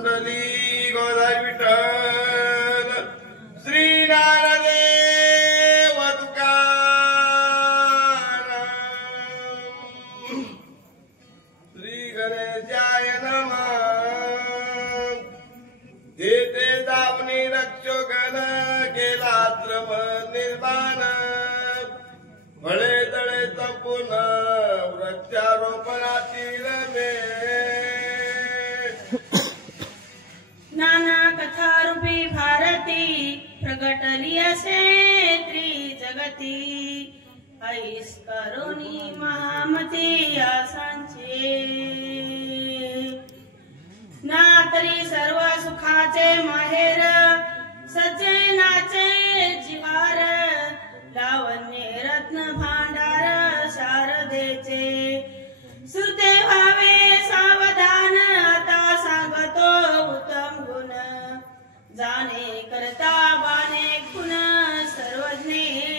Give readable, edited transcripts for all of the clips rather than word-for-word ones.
कुंडली गोदाई विठ्ठल श्री नारदेव तुकाराम श्री गणेशाय नमः देते दावनी रक्षोगण केला त्रम निर्माण बळे तळे तपून वृक्षारोपणातील मे नाना कथा रूपी भारती प्रगटली असे त्रिजगती ऐस करुणी महामती आसांचे ना तरी सर्व सुखाचे माहेर सज्जनाचे जिवार लावण्य रत्न भांडार शारदेचे सुते भावे सावधान आता सांगतो उत्तम गुण जाणे करता बाणे गुण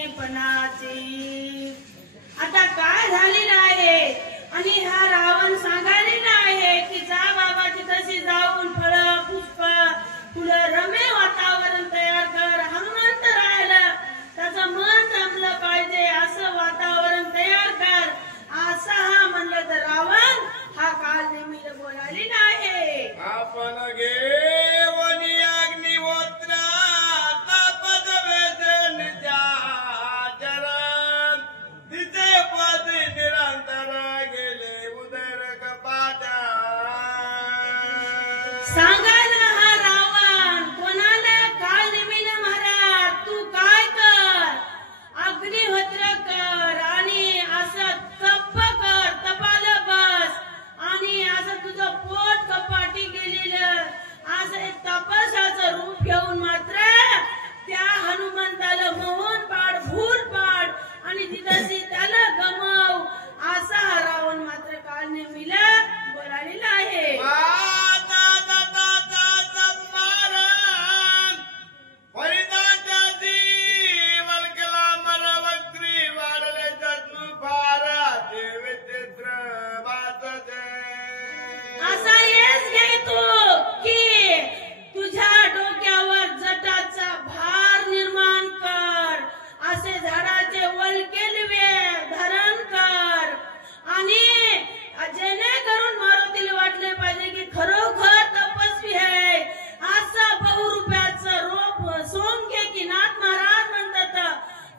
सर्वज्ञपणाचे आता काय झालेलं आहे आणि हा रावण सांगायलेला आहे की जा बाबा तिथशी जाऊन फळ पुष्प फुलं रम्य वातावरण तयार कर हनुमंत राहायला त्याचं मन जमलं पाहिजे असं वातावरण तयार कर असं हा म्हणलं तर रावण हा काल नेहमीला बोलायलेला आहे आपण घेवनी अग्निहोत्र तापद वेदन चरण तिचे पद निरंतर गेले उदर कपाट सांगायला हा रावण कोणाला काल नेहमीला महाराज तू काय कर अग्निहोत्र कर आणि असं तप कर तपाला बस आणि असं तुझं पोट कपाटी गेलेलं असं एक तपस्याचं रूप घेऊन मात्र त्या हनुमंताला मोहन पाड भूल पाड आणि तिथं त्याला गमव असा हा रावण मात्र काल नेहमीला बोलायलेला आहे असा येस घेतो की तुझ्या डोक्यावर जटाचा भार निर्माण कर असे झाडाचे वलकेलवे धरण कर आणि जेणेकरून मारुतीला वाटले पाहिजे की खरोखर तपस्वी आहे असा बहुरूपाचं रूप सोंगे की नाथ महाराज म्हणतात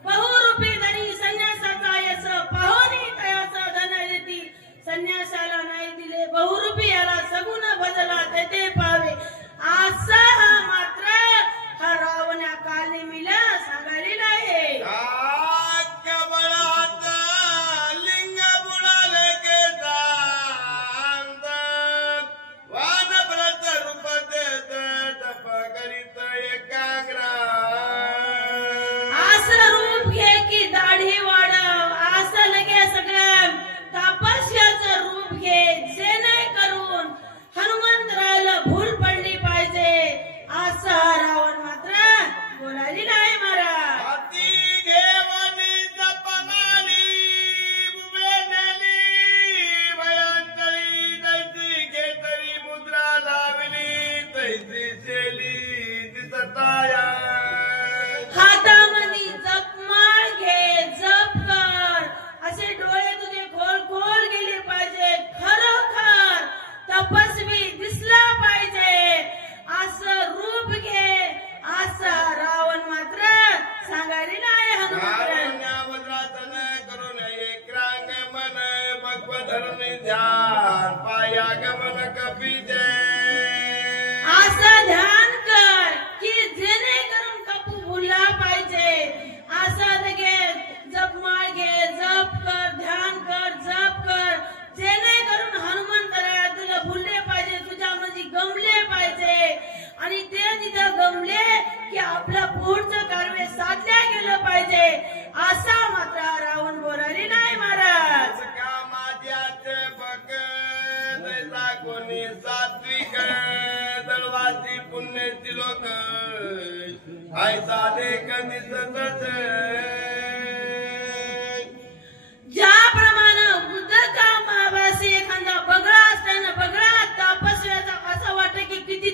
बहुरूपी धरी संन्यासाचा यश पाहुणी तयाचं धन देती संन्यासाला नाही दिले बहुरूपी याला सगुण बदला तेथे पावे असा हा मात्र हा रावण या काल नेहमीला सांगायलेला आहे लिंग बुडाले के वानप्रत रूप देत तप करीत एकाग्र असं रूप घे की दाढी वाढव असं लगे सगळं तपस्याचं रूप घे जेणेकरून हनुमंतरायला भूल पडली पाहिजे असं हा रावण मात्र बोलायलेला आहे महाराज हाती घेवनी जपमाली उभे नेली भयंकरी दैती घेतरी मुद्रा लावली तैसी शेली दिसताया हातामध्ये जपमाळ घे जप कर असे डोळे तुझे खोल खोल गेले पाहिजे खरोखर तपस्वी दिसला पाहिजे असं रूप घे असं रावण मात्र सांगायलेला आहे कारुण्यावद्रातन करून एक रांग मन भगवत धरून ध्यान पाया गमन कपीचे असं ध्यान कर की जेणेकरून कपू भुलला पाहिजे असं लगे जपमाळ घे जप कर ध्यान कर जप कर जेणेकरून हनुमंतराया तुला भुलले पाहिजे तुझ्यामध्ये गमले पाहिजे आणि ते तिथं गमले की आपलं पुढचं कार्य साधल्या गेलं पाहिजे असा मात्र हा रावण बोलायलेला आहे महाराज कामाद्याचे बक दैसा कोणी सात्विक दळवासी पुण्यची लोक हाय साधे दिसतच ज्याप्रमाणे उदका महावासी एखादा बगळा असताना बगळा तपस्व्याचा असं वाटतं की किती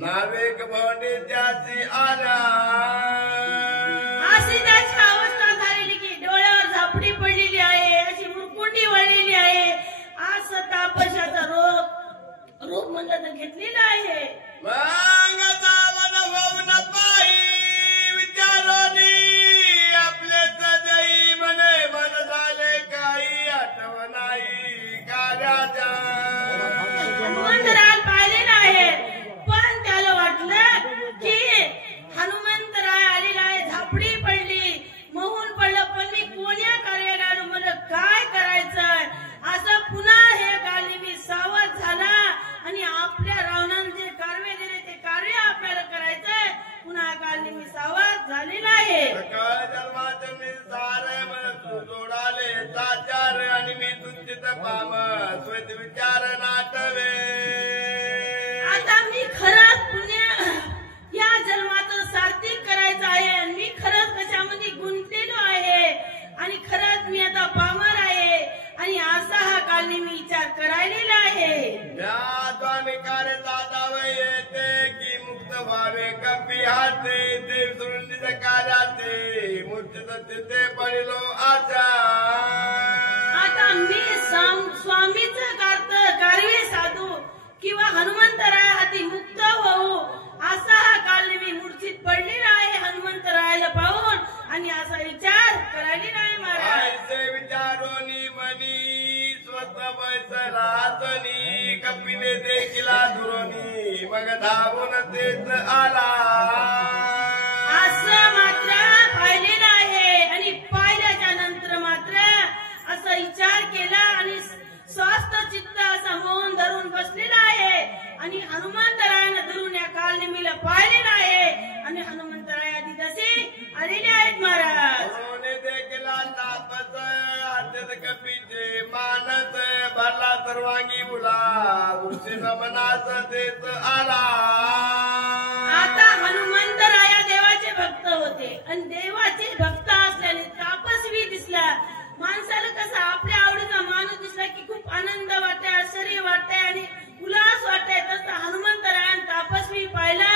नाविक भवनीच्याची आला अशी त्याची अवस्था झालेली की डोळ्यावर झापडी पडलेली आहे, अशी मुरकुंडी वळलेली आहे. असं तापशाचा रूप म्हणलं तर घेतलेलं आहे. मग जावन होऊन पायी विचारोनी आपलेच जई म्हणे मन झाले काही आठवणाई कार्याच्या. हनुमंतराय पाहिलेलं आहे, पण त्याला वाटलं की हनुमंतराय आलेला आहे, झापडी पडली, मोहून पडलं, पण मी कोण्या कार्याला मला काय करायचंय असं पुन्हा हे कालनेमी सावध झाला आणि आपल्या रावणाने जे कार्य दिले ते कार्य आपल्याला करायचंय. पुन्हा कालनेमी सावध झालेला आहे. सकाळ जन्मात मी सारे मन तू जोडाले साचार आणि मी तुझित पाम स्वेत विचार नाटवे. आता मी खरंच पुण्य या जन्माचं सार्थक करायचं आहे आणि मी खरंच कशामध्ये गुंतलेलो आहे आणि खरंच मी आता पामर आहे आणि असा हा कालने मी विचार करायलेला आहे. या स्वामी कार्य साधावे येते की मुक्त व्हावे कपी हाते ते सुरुंदीच कार्याचे मूर्तीत तिथे पडिलो आचा. आता मी स्वामीचं कार्य साधू किंवा हनुमंतराय हाती मुक्त होऊ असा हा कालने मी मूर्छित पडलेला आहे हनुमंतरायला पाहून आणि असा विचार करायलेला आहे महाराज. ऐसे विचारोनी मनी स्वतः बैसरातनी कपिने देखिला दुरोनी मग धावून तेच आला. असं मात्र पाहिलेलं आहे आणि पाहिल्याच्या नंतर मात्र असा विचार केला आणि स्वस्थ चित्त असा मौन धरून बसलेला आहे आणि हनुमंतरायानं धरून या कालनेमीला पाहिलेलं आहे आणि हनुमंतराय आधी तसे आलेले आहेत महाराज. देखला तापस हातात कपीचे मानस भरला सर्वांगी मुला दृष्टी मनास देत आला. आता हनुमंतराया देवाचे भक्त होते आणि देवाचे भक्त असल्याने तापस्वी दिसला. माणसाला कसं आपल्या आवडीचा माणूस दिसला की खूप आनंद वाटते, आश्चर्य वाटते आणि उल्हास वाटते. तसं हनुमंतरायान तापस्वी पाहिला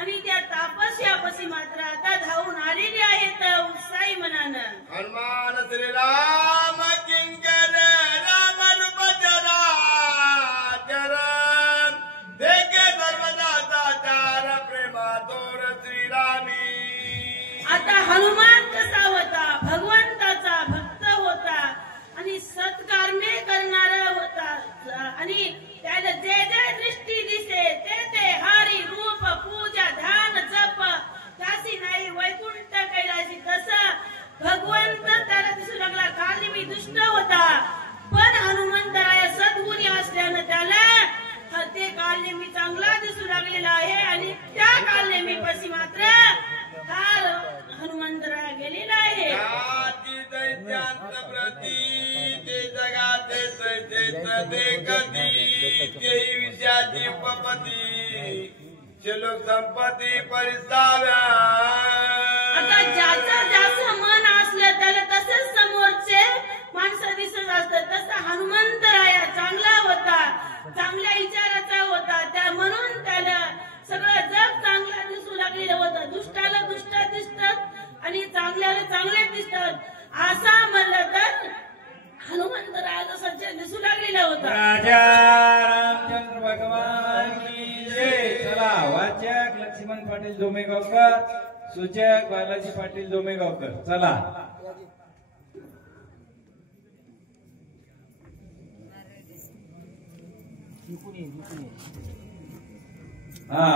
आणि त्या तापस्यापाशी मात्र आता धावून आलेले आहेत उत्साही मनानं. हनुमान श्रीराम किंकर राम रूप जरा चरण देखे सर्वदा साचार प्रेमा तोर श्रीरामी. आता हनुमान कसा होता, भगवंताचा भक्त होता आणि सत्कर्मे करणारा होता आणि त्याला जे जे दृष्टी दिसे ते हरी रूप पूजा ध्यान जप त्यासी नाही वैकुंठ कैलासी. तसं भगवंत त्याला दिसू लागला. कालनेमी दुष्ट होता पण हनुमंतराय सद्गुणी असल्यानं त्याला ते कालनेमी चांगला दिसू लागलेला आहे आणि त्या कालनेमी पाशी मात्र हा हनुमंतराय गेलेला आहे. दैत्यांत प्रती ते जगाते तैसे कधी तेही विषयाची उपपती शिलोक संपत्ती परिसाव्या. आता ज्याचं ज्याचं मन असलं त्याला तसंच समोरचे माणसं दिसत असतात. तसं हनुमंतराया चांगला होता, चांगल्या विचाराचा होता, त्या म्हणून त्याला सगळं जग चांगलं दिसू लागलेलं होतं. दुष्टाला दुष्ट दिसतात आणि चांगल्याला चांगले दिसतात असा म्हणलं तर हनुमंतरायाला सच्चे दिसू लागलेलं होतं. राजा रामचंद्र भगवान की जय. चला वाचक लक्ष्मण पाटील दोमेगावकर, सूचक बालाजी पाटील दोमेगावकर. चला हा.